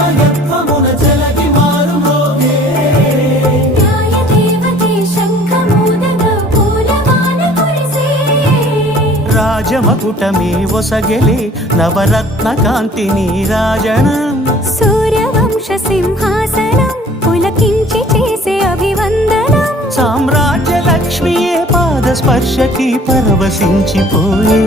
తన్మయత్వమున జలగి మారు మోగే న్యాయదేవతే శంఖమూదగా పూలమాల కురిసే రాజమకుటమే ఒసగెలే నవరత్న కాంతి నీరాజనం సూర్యవంశ సింహాసనం పులకించి చేసే అభివందనం సామ్రాజ్య లక్ష్మియే పాద స్పర్శకి పరవశించిపోయే